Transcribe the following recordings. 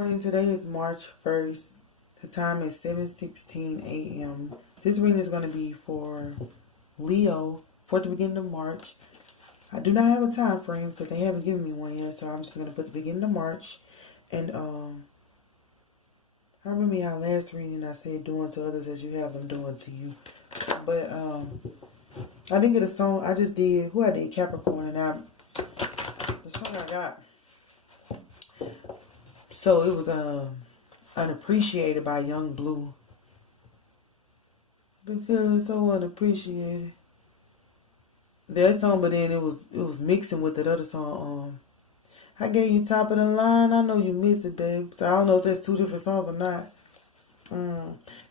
Morning. Today is March 1st. The time is 7:16 a.m. This reading is going to be for Leo for the beginning of March. I do not have a time frame because they haven't given me one yet, so I'm just going to put the beginning of March. And I remember our last reading I said doing to others as you have them doing to you. But I didn't get a song. I just did who I did Capricorn, and the song I got. So it was Unappreciated by Young Blue. Been feeling so unappreciated. That song, but then it was mixing with that other song. I gave you top of the line. I know you missed it, babe. So I don't know if that's two different songs or not.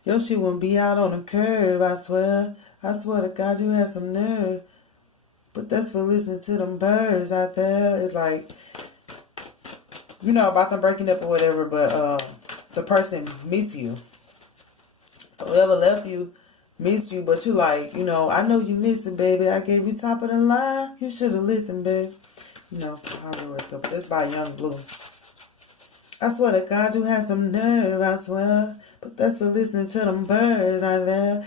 Your shit wouldn't be out on the curve, I swear. I swear to God, you had some nerve. But that's for listening to them birds out there. It's like, you know, about them breaking up or whatever, but the person miss you. So whoever left you, missed you, but you like, you know, I know you missed it, baby. I gave you top of the line. You should have listened, babe. You know, how the rest of it. This by Young Blue. I swear to God, you had some nerve, I swear. But that's for listening to them birds out there.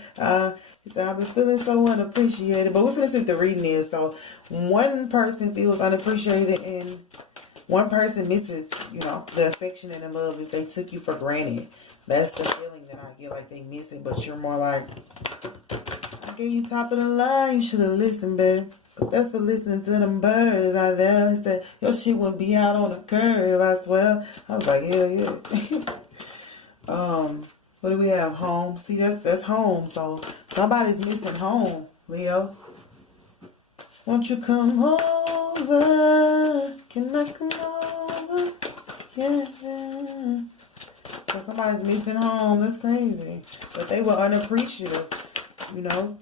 He said, I've been feeling so unappreciated. But we're going to see what the reading is. So, one person feels unappreciated and one person misses, you know, the affection and the love if they took you for granted. That's the feeling that I get, like they miss it. But you're more like, I gave you top of the line. You should have listened, babe. But that's for listening to them birds out there. He said, your shit wouldn't be out on the curve, I swear. I was like, hell yeah. What do we have? Home. See, that's home. So somebody's missing home, Leo. Won't you come over? Can I come over? Yeah. So somebody's missing home. That's crazy. But they were unappreciative, you know.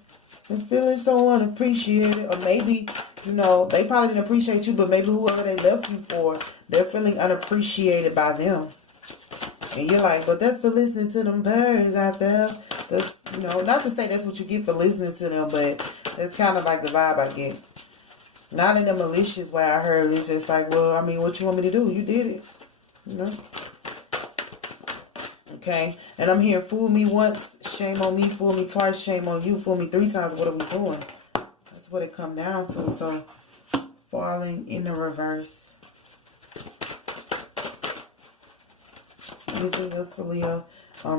They're feeling so unappreciated. Or maybe, you know, they probably didn't appreciate you, but maybe whoever they left you for, they're feeling unappreciated by them. And you're like, but that's for listening to them birds out there. That's, you know, not to say that's what you get for listening to them, but it's kind of like the vibe I get. Not in the malicious way I heard. It's just like, well, I mean, what you want me to do? You did it. You know? Okay? And I'm here, fool me once, shame on me. Fool me twice, shame on you. Fool me 3 times, what are we doing? That's what it come down to. So, falling in the reverse. Anything else for Leo?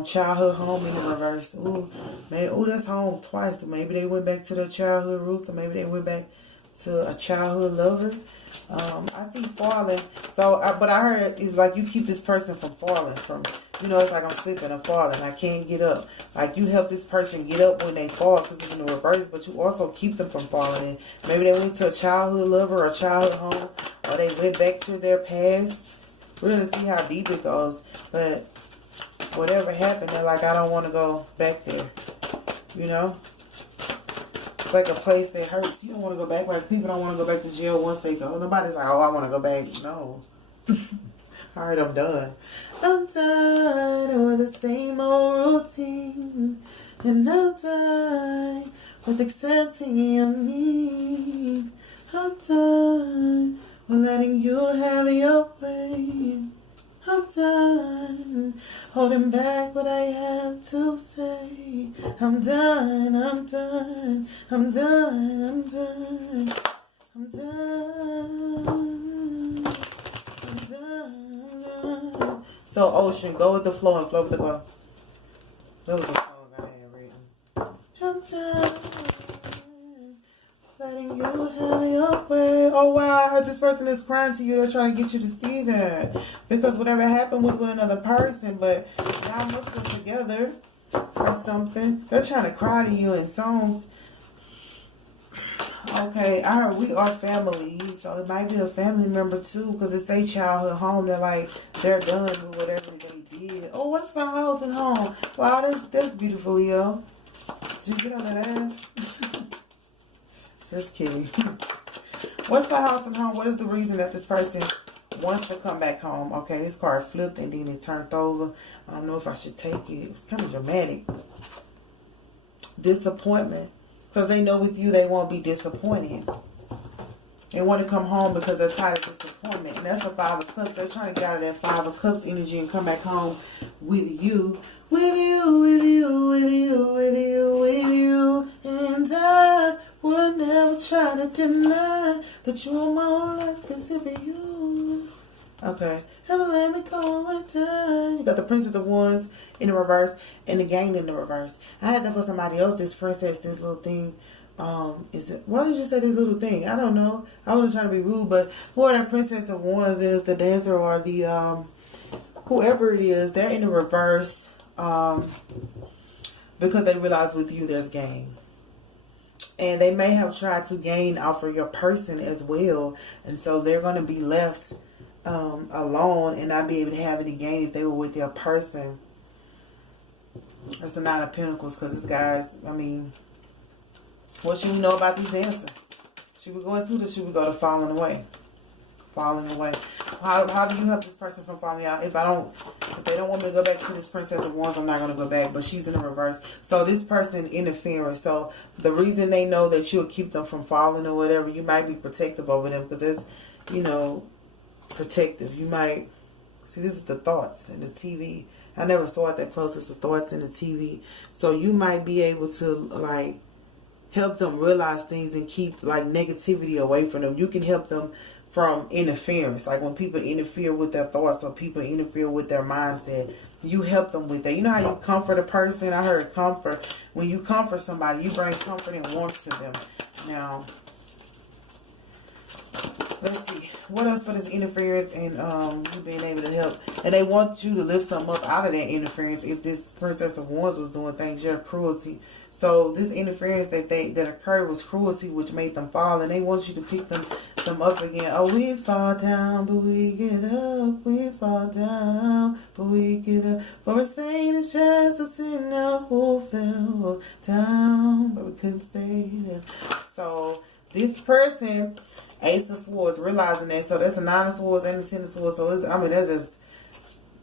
Childhood home in the reverse. Ooh, man. Ooh, that's home twice. So maybe they went back to their childhood roots, or maybe they went back to a childhood lover. I see falling. So, but I heard it's like you keep this person from falling. From, you know, it's like I'm slipping or falling. I can't get up. Like you help this person get up when they fall because it's in the reverse, but you also keep them from falling. And maybe they went to a childhood lover or a childhood home, or they went back to their past. We're going to see how deep it goes. But whatever happened, they're like, I don't want to go back there. You know? It's like a place that hurts. You don't want to go back. Like people don't want to go back to jail once they go. Nobody's like, oh, I want to go back. No. All right, I'm done. I'm tired with the same old routine. And I'm tired with accepting of me. I'm done with letting you have your way. I'm done holding back what I have to say. I'm done, I'm done, I'm done, I'm done, I'm done, I'm done. So Ocean, go with the flow and flow with the glow. That was a song I had written. I'm done. Letting you have your way. Oh wow, I heard this person is crying to you. They're trying to get you to see that. Because whatever happened was with another person, but y'all must have together or something. They're trying to cry to you in songs. Okay, I heard we are family. So it might be a family member too, because it's a childhood home. They're like, they're done with whatever they did. Oh, what's my house and home? Wow, that's beautiful, yo. Did you get on that ass? Just kidding. What's the house and home? What is the reason that this person wants to come back home? Okay, this card flipped and then it turned over. I don't know if I should take it. It was kind of dramatic. Disappointment. Because they know with you they won't be disappointed. They want to come home because they're tired of disappointment. And that's the Five of Cups. They're trying to get out of that Five of Cups energy and come back home with you. With you, with you, with you, with you, with you. And I will never try to deny that you are my whole life because of you. Okay. Never let me go one time. You got the Princess of Wands in the reverse and the Gang in the reverse. I had that for somebody else, this princess, this little thing. Is it, why did you say this little thing? I don't know. I wasn't trying to be rude, but whoever the Princess of Wands is, the dancer or the, whoever it is, they're in the reverse, because they realize with you there's gain. And they may have tried to gain off of your person as well. And so they're going to be left alone and not be able to have any gain if they were with your person. That's the Nine of Pentacles, because this guy's, I mean, what should we know about this dancer? Should we go into this? Should we go to falling away? Falling away. How do you help this person from falling out? If they don't want me to go back to this Princess of Wands, I'm not going to go back. But she's in the reverse. So this person interfering. So the reason they know that you'll keep them from falling or whatever, you might be protective over them because there's, you know, protective. You might see, this is the thoughts in the TV. I never saw it that close. It's the thoughts in the TV. So you might be able to like help them realize things and keep like negativity away from them. You can help them from interference. Like when people interfere with their thoughts or people interfere with their mindset, you help them with that. You know how you comfort a person? I heard comfort. When you comfort somebody, you bring comfort and warmth to them. Now, let's see. What else for this interference and you being able to help? And they want you to lift them up out of that interference. If this Princess of Wands was doing things, your cruelty. So this interference that occurred was cruelty, which made them fall, and they want you to pick them up again. Oh, we fall down, but we get up. We fall down, but we get up. For a saint is just a sinner who fell down, but we couldn't stay there. So this person, Ace of Swords, realizing that. So that's the Nine of Swords and the Ten of Swords. So it's, I mean,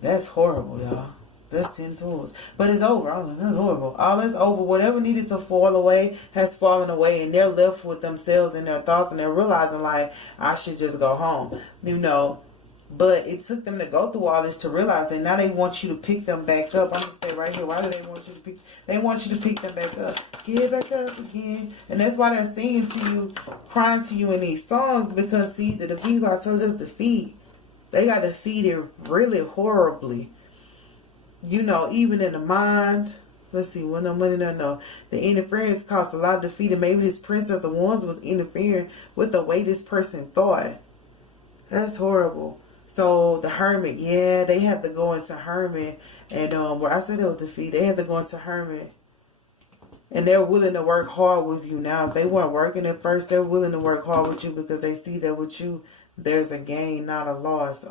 that's horrible, y'all. That's 10 Swords. But it's over. That's horrible. All that's over. Whatever needed to fall away has fallen away. And they're left with themselves and their thoughts. And they're realizing, like, I should just go home. You know. But it took them to go through all this to realize that now they want you to pick them back up. I'm going to stay right here. Why do they want you to pick? They want you to pick them back up. Get back up again. And that's why they're singing to you, crying to you in these songs. Because, see, the defeat card tells us defeat. They got defeated really horribly. You know, even in the mind. Let's see, when I'm winning, I know. The interference caused a lot of defeat. And maybe this Princess of Wands was interfering with the way this person thought. That's horrible. So, the Hermit, yeah, they had to go into Hermit. And where I said it was defeat, they had to go into Hermit. And they're willing to work hard with you now. If they weren't working at first, they're willing to work hard with you because they see that with you, there's a gain, not a loss.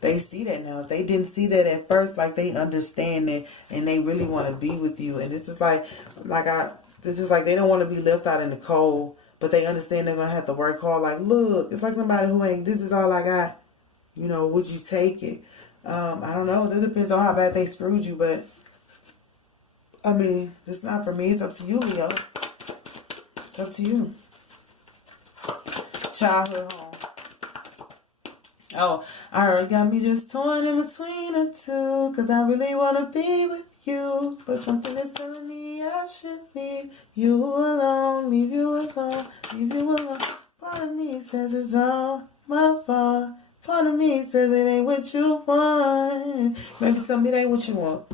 They see that now. If they didn't see that at first, like they understand it and they really want to be with you. And this is like they don't want to be left out in the cold, but they understand they're going to have to work hard. Like, look, it's like somebody who ain't, this is all I got. You know, would you take it? I don't know. That depends on how bad they screwed you, but I mean, it's not for me. It's up to you, Leo. It's up to you. Childhood home. Oh, I heard got me just torn in between the two. Cause I really want to be with you. But something is telling me I should leave you alone. Leave you alone. Leave you alone. Part of me says it's all my fault. Part of me says it ain't what you want. Maybe tell me it ain't what you want.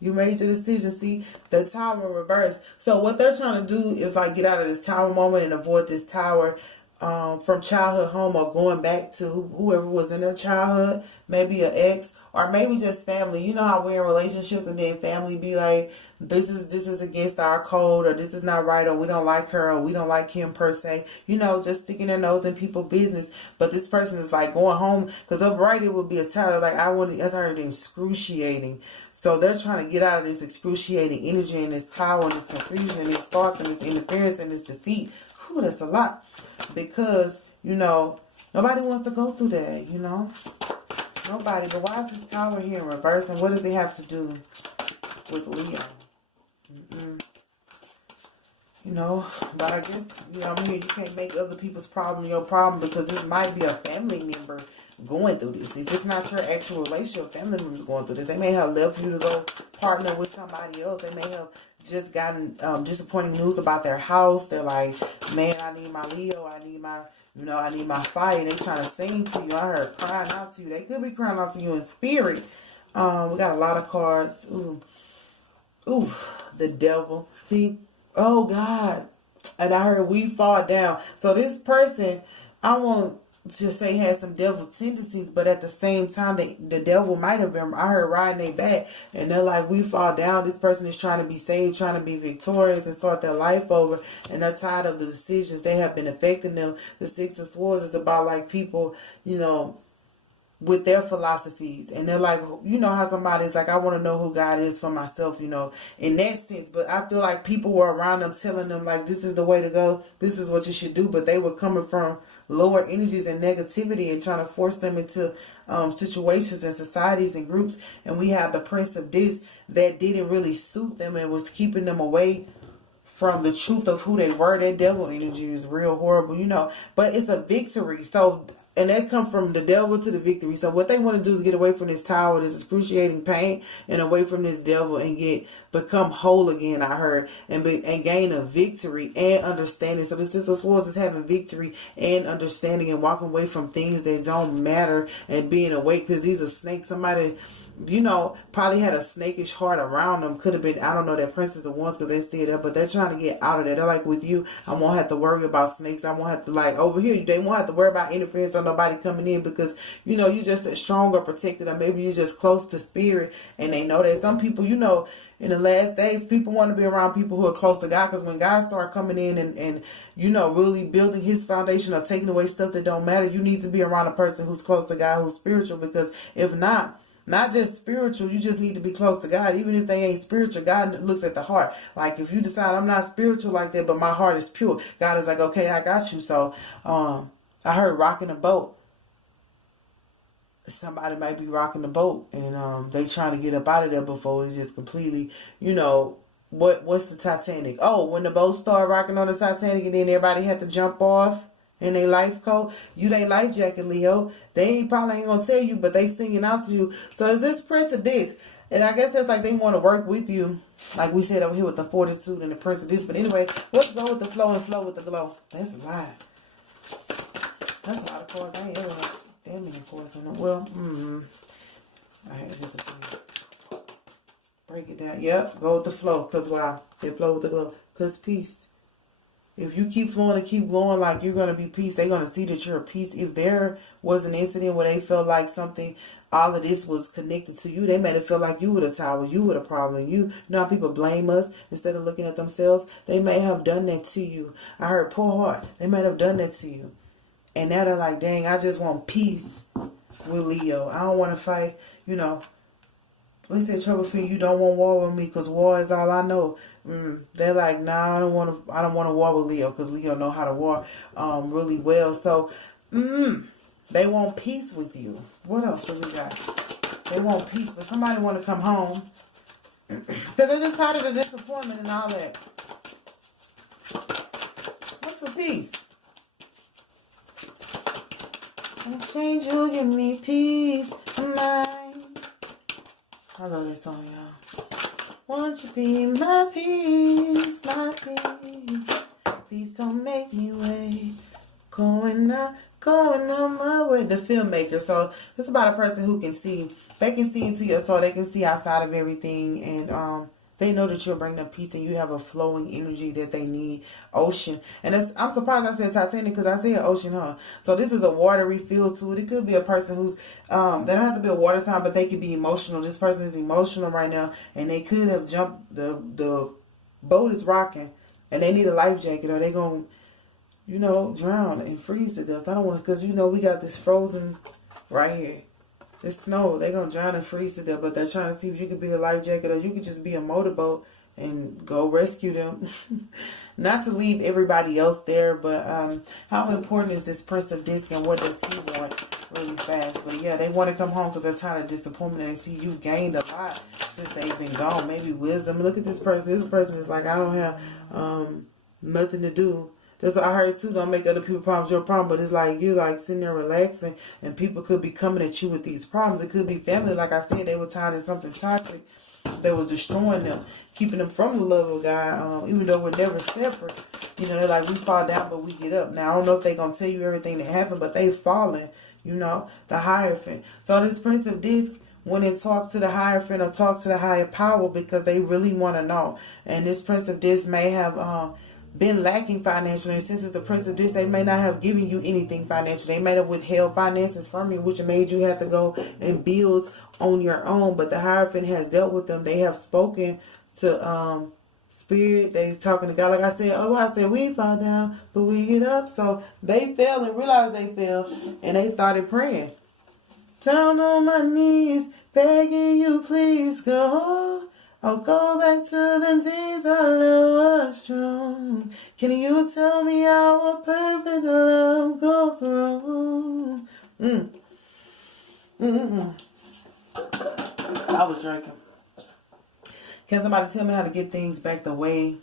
You made your decision. See, the tower in reverse. So what they're trying to do is like get out of this tower moment and avoid this tower from childhood home or going back to whoever was in their childhood, maybe an ex or maybe just family. You know how we're in relationships and then family be like, this is against our code or this is not right or we don't like her or we don't like him per se. You know, just sticking their nose in people's business. But this person is like going home because upright it would be a tower. Like that's already excruciating. So they're trying to get out of this excruciating energy and this tower and this confusion and these thoughts and this interference and this defeat. Whew, that's a lot. Because, you know, nobody wants to go through that, you know. Nobody. But why is this tower here in reverse? And what does it have to do with Leo? You know, but I guess, you know, you can't make other people's problem your problem, because this might be a family member going through this. If it's not your actual relationship, family members going through this. They may have left you to go partner with somebody else. They may have just gotten disappointing news about their house. They're like, man, I need my Leo. I need my, you know, I need my fire. They trying to sing to you. I heard crying out to you. They could be crying out to you in spirit. We got a lot of cards. Ooh, the devil. See, oh God. And I heard we fall down. So this person, I won't just say has some devil tendencies, but at the same time, the devil might have been, I heard, riding their back. And they're like, we fall down. This person is trying to be saved, trying to be victorious and start their life over. And they're tired of the decisions they have been affecting them. The Six of Swords is about like people, you know, with their philosophies, and they're like, you know how somebody's like, I want to know who God is for myself, you know, in that sense. But I feel like people were around them telling them like, this is the way to go, this is what you should do, but they were coming from lower energies and negativity and trying to force them into situations and societies and groups. And we have the Prince of this that didn't really suit them and was keeping them away from the truth of who they were. That devil energy is real horrible, you know, but it's a victory. So, and that come from the devil to the victory. So what they want to do is get away from this tower, this excruciating pain, and away from this devil, and become whole again, I heard, and gain a victory and understanding. So this Six of Swords is having victory and understanding and walking away from things that don't matter and being awake, because these are snakes. Somebody, you know, probably had a snakish heart around them. Could have been, I don't know, that Princess of Wands, because they stayed there, but they're trying to get out of there. They're like, with you, I won't have to worry about snakes. I won't have to, like, over here, they won't have to worry about interference or nobody coming in, because, you know, you're just a stronger protected, or maybe you're just close to spirit. And they know that some people, you know, in the last days, people want to be around people who are close to God, because when God starts coming in and, you know, really building his foundation or taking away stuff that don't matter, you need to be around a person who's close to God, who's spiritual, because if not just spiritual, you just need to be close to God. Even if they ain't spiritual, God looks at the heart. Like, if you decide, I'm not spiritual like that, but my heart is pure, God is like, okay, I got you. So I heard rocking a boat. Somebody might be rocking the boat, and they trying to get up out of there before it's just completely, you know, what's the Titanic? Oh, when the boat started rocking on the Titanic and then everybody had to jump off in their life coat, you they life jacket, Leo. They probably ain't gonna tell you, but they singing out to you. So is this Prince of this? And I guess that's like they want to work with you, like we said over here with the fortitude and the Prince of this. But anyway, let's go with the flow and flow with the glow. That's a lot. That's a lot of cards. I ain't ever had that many cards in them. Well, I had just a few. Break it down. Yep, go with the flow. Because why? They flow with the glow. Because peace. If you keep flowing and keep going like you're going to be peace, they're going to see that you're a peace. If there was an incident where they felt like something, all of this was connected to you, they made it feel like you were the tower, you were the problem. You know how people blame us instead of looking at themselves? They may have done that to you. I heard poor heart. They might have done that to you. And now they're like, dang, I just want peace with Leo. I don't want to fight, you know. We said trouble for you don't want war with me because war is all I know. They're like, nah, I don't want to war with Leo because Leo know how to war really well. So they want peace with you. What else do we got? They want peace, but somebody want to come home because they're just tired of the disappointment and all that. What's for peace? In exchange, you'll give me peace of mind. I love this song, y'all. Won't you be my peace, my peace? Please don't make me wait. Going on my way. The filmmaker. So it's about a person who can see. They can see into your soul. They can see outside of everything, and they know that you'll bring them peace, and you have a flowing energy that they need. Ocean. And I'm surprised I said Titanic because I said ocean, huh? So this is a watery feel to it. It could be a person who's, they don't have to be a water sign, but they could be emotional. This person is emotional right now, and they could have jumped, the boat is rocking, and they need a life jacket, or they going to, you know, drown and freeze to death. I don't want to, because, you know, we got this frozen right here. It's snow. They're going to drown and freeze to death, but they're trying to see if you could be a life jacket, or you could just be a motorboat and go rescue them. Not to leave everybody else there, but how important is this Prince of Disc, and what does he want really fast? But yeah, they want to come home because they're tired of disappointment and see you've gained a lot since they've been gone. Maybe wisdom. Look at this person. This person is like, I don't have nothing to do. That's what I heard too. Don't make other people's problems your problem. But it's like you're like sitting there relaxing, and people could be coming at you with these problems. It could be family. Like I said, they were tied in something toxic that was destroying them, keeping them from the love of God. Even though we're never separate, you know, they're like, we fall down, but we get up. Now I don't know if they're gonna tell you everything that happened, but they fallen. You know, the Hierophant. So this Prince of Disc went and talked to the Hierophant or talked to the higher power because they really want to know. And this Prince of Disc may have been lacking financially. And since it's the Prince of Disc, they may not have given you anything financial. They may have withheld finances from you, which made you have to go and build on your own. But the Hierophant has dealt with them. They have spoken to Spirit. They talking to God. Like I said, we fall down, but we get up. So they fell and realized they fell, and they started praying. Down on my knees, begging you, please go. I'll go back to the days our love was strong. Can you tell me how a perfect love goes wrong? I was drinking. Can somebody tell me how to get things back the way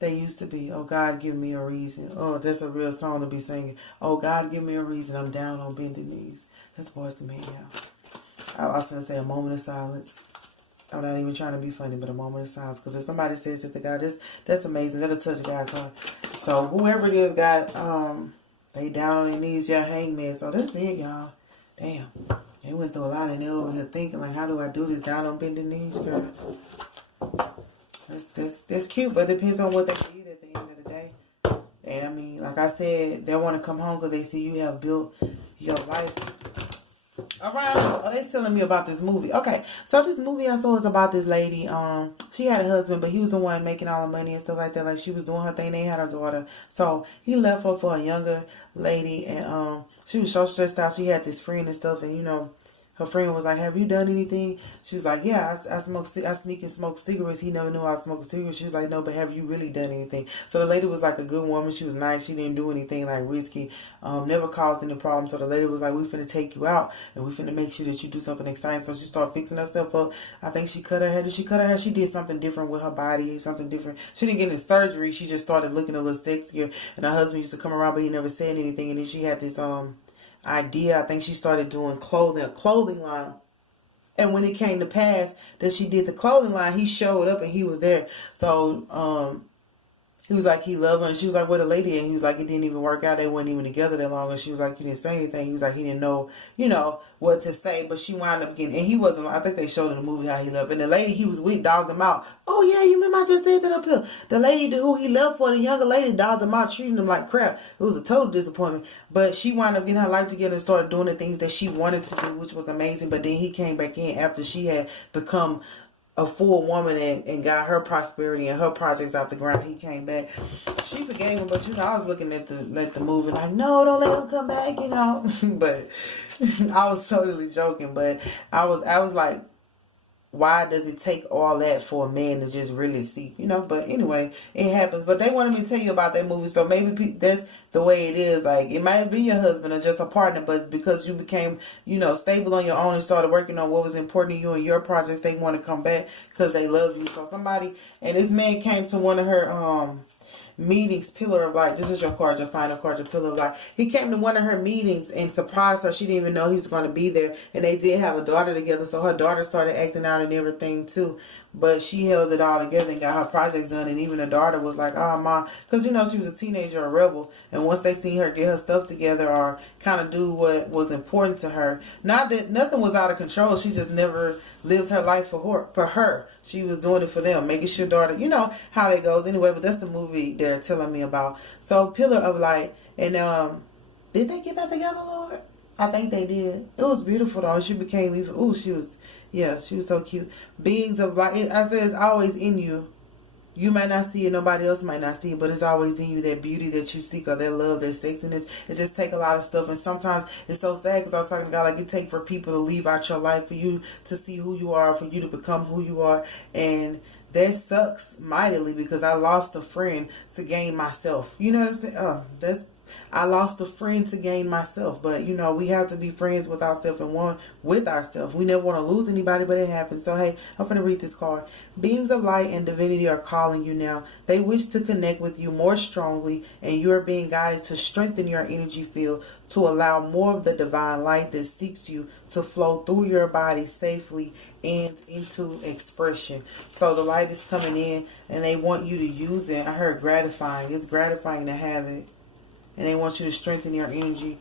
they used to be? Oh, God, give me a reason. Oh, that's a real song to be singing. Oh, God, give me a reason. I'm down on bending knees. That's Boys to Man, y'all. I was going to say a moment of silence. I'm not even trying to be funny, but a moment of silence. Because if somebody says it to God, that's amazing. That'll touch God's heart. So whoever it is got, they down on their knees, y'all hangman. So that's it, y'all. Damn. They went through a lot and they're over here thinking, like, how do I do this down on bending knees, girl? That's cute, but it depends on what they need at the end of the day. And I mean, like I said, they want to come home because they see you have built your life around. Oh, they're telling me about this movie. Okay, so this movie I saw is about this lady. She had a husband, but he was the one making all the money and stuff like that. Like, she was doing her thing. They had her daughter. So he left her for a younger lady, and she was so stressed out. She had this friend and stuff, and you know, her friend was like, have you done anything? She was like, yeah, I sneak and smoke cigarettes. He never knew I was smoking cigarettes. She was like, no, but have you really done anything? So the lady was like a good woman. She was nice. She didn't do anything like risky. Never caused any problems. So the lady was like, we finna take you out and we finna make sure that you do something exciting. So she started fixing herself up. I think she cut her hair. Did she cut her hair? She did something different with her body, something different. She didn't get any surgery. She just started looking a little sexier. And her husband used to come around, but he never said anything. And then she had this idea. I think she started doing a clothing line. And when it came to pass that she did the clothing line, he showed up and he was there. So he was like, he loved her. And she was like, where the lady? And he was like, it didn't even work out. They weren't even together that long. And she was like, you didn't say anything. He was like, he didn't know, you know, what to say. But she wound up getting, and he wasn't, I think they showed in the movie how he loved. And the lady he was with dogged him out. Oh, yeah, you remember I just said that up here. The lady who he loved for, the younger lady, dogged him out, treating him like crap. It was a total disappointment. But she wound up getting her life together and started doing the things that she wanted to do, which was amazing. But then he came back in after she had become a full woman and got her prosperity and her projects off the ground. He came back. She forgave him, but you know, I was looking at the movie like, no, don't let him come back, you know. But I was totally joking. But I was like, why does it take all that for a man to just really see, you know? But anyway, it happens. But they wanted me to tell you about that movie, so maybe that's the way it is. Like, it might be your husband or just a partner, but because you became, you know, stable on your own and started working on what was important to you and your projects, they want to come back because they love you. So somebody, and this man came to one of her meetings, Pillar of Light. This is your card, your final card, your Pillar of Light. He came to one of her meetings and surprised her. She didn't even know he was going to be there. And they did have a daughter together, so her daughter started acting out and everything too. But she held it all together and got her projects done. And even her daughter was like, oh, Mom. Because, you know, she was a teenager, a rebel. And once they seen her get her stuff together or kind of do what was important to her, not that nothing was out of control. She just never lived her life for her. She was doing it for them, making sure daughter, you know how that goes anyway. But that's the movie they're telling me about. So Pillar of Light. And did they get back together, Lord? I think they did. It was beautiful though. She became even, ooh, she was so cute. Beings of Light. I said it's always in you. You might not see it, nobody else might not see it, but it's always in you, that beauty that you seek or that love, that sexiness. It just take a lot of stuff, and sometimes it's so sad because I was talking to God, like it take for people to leave out your life, for you to see who you are, for you to become who you are, and that sucks mightily because I lost a friend to gain myself. You know what I'm saying? I lost a friend to gain myself. But, you know, we have to be friends with ourselves and one with ourselves. We never want to lose anybody, but it happens. So, hey, I'm going to read this card. Beings of light and divinity are calling you now. They wish to connect with you more strongly, and you are being guided to strengthen your energy field to allow more of the divine light that seeks you to flow through your body safely and into expression. So the light is coming in, and they want you to use it. I heard gratifying. It's gratifying to have it. And they want you to strengthen your energy.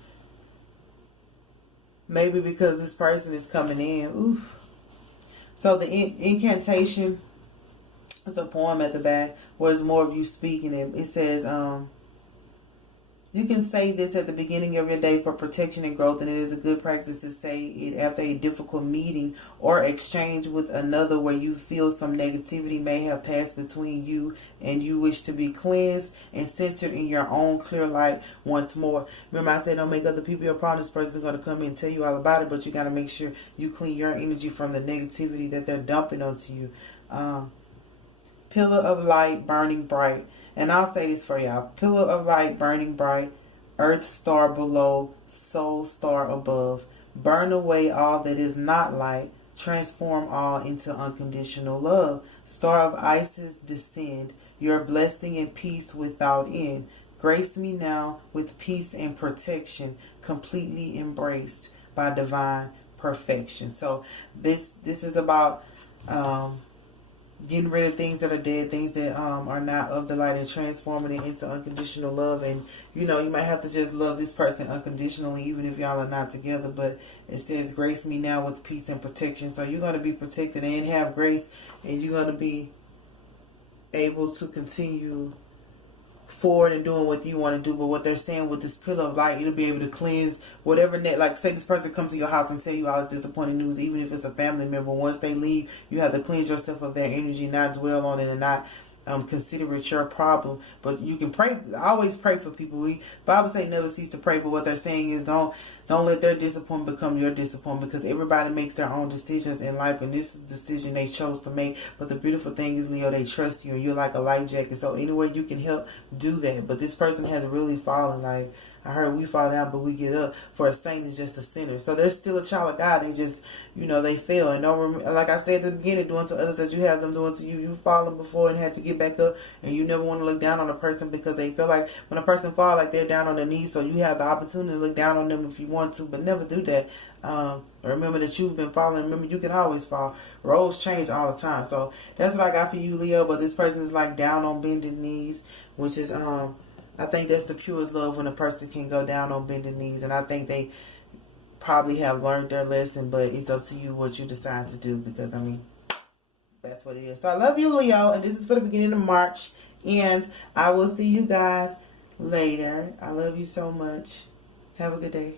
Maybe because this person is coming in. Oof. So the incantation is a poem at the back where it's more of you speaking it. It says, you can say this at the beginning of your day for protection and growth, and it is a good practice to say it after a difficult meeting or exchange with another where you feel some negativity may have passed between you and you wish to be cleansed and centered in your own clear light once more. Remember, I said don't make other people your problem. This person is going to come in and tell you all about it, but you got to make sure you clean your energy from the negativity that they're dumping onto you. Pillar of light burning bright. And I'll say this for y'all. Pillar of light burning bright, earth star below, soul star above. Burn away all that is not light. Transform all into unconditional love. Star of Isis descend. Your blessing and peace without end. Grace me now with peace and protection, completely embraced by divine perfection. So this is about getting rid of things that are dead, things that are not of the light, and transforming it into unconditional love. And, you know, you might have to just love this person unconditionally, even if y'all are not together. But it says, grace me now with peace and protection. So you're going to be protected and have grace, and you're going to be able to continue forward and doing what you want to do. But what they're saying with this pillar of light, it'll be able to cleanse whatever like say this person comes to your house and tell you all this disappointing news, even if it's a family member. Once they leave, you have to cleanse yourself of their energy, not dwell on it, and not consider it your problem. But you can pray. Always pray for people. Bible say never cease to pray. But what they're saying is don't let their disappointment become your disappointment, because everybody makes their own decisions in life, and this is the decision they chose to make. But the beautiful thing is, Leo, they trust you, and you're like a life jacket. So anywhere you can help, do that. But this person has really fallen. Like I heard, we fall down, but we get up. For a saint is just a sinner. So they're still a child of God. They just, you know, they fail. And don't like I said at the beginning, doing to others as you have them doing to you. You've fallen before and had to get back up. And you never want to look down on a person, because they feel like when a person falls, like they're down on their knees. So you have the opportunity to look down on them if you want to, but never do that. Remember that you've been falling. Remember, you can always fall. Roles change all the time. So that's what I got for you, Leo. But this person is like down on bended knees, which is I think that's the purest love, when a person can go down on bended knees. And I think they probably have learned their lesson, but it's up to you what you decide to do, because, I mean, that's what it is. So I love you, Leo, and this is for the beginning of March. And I will see you guys later. I love you so much. Have a good day.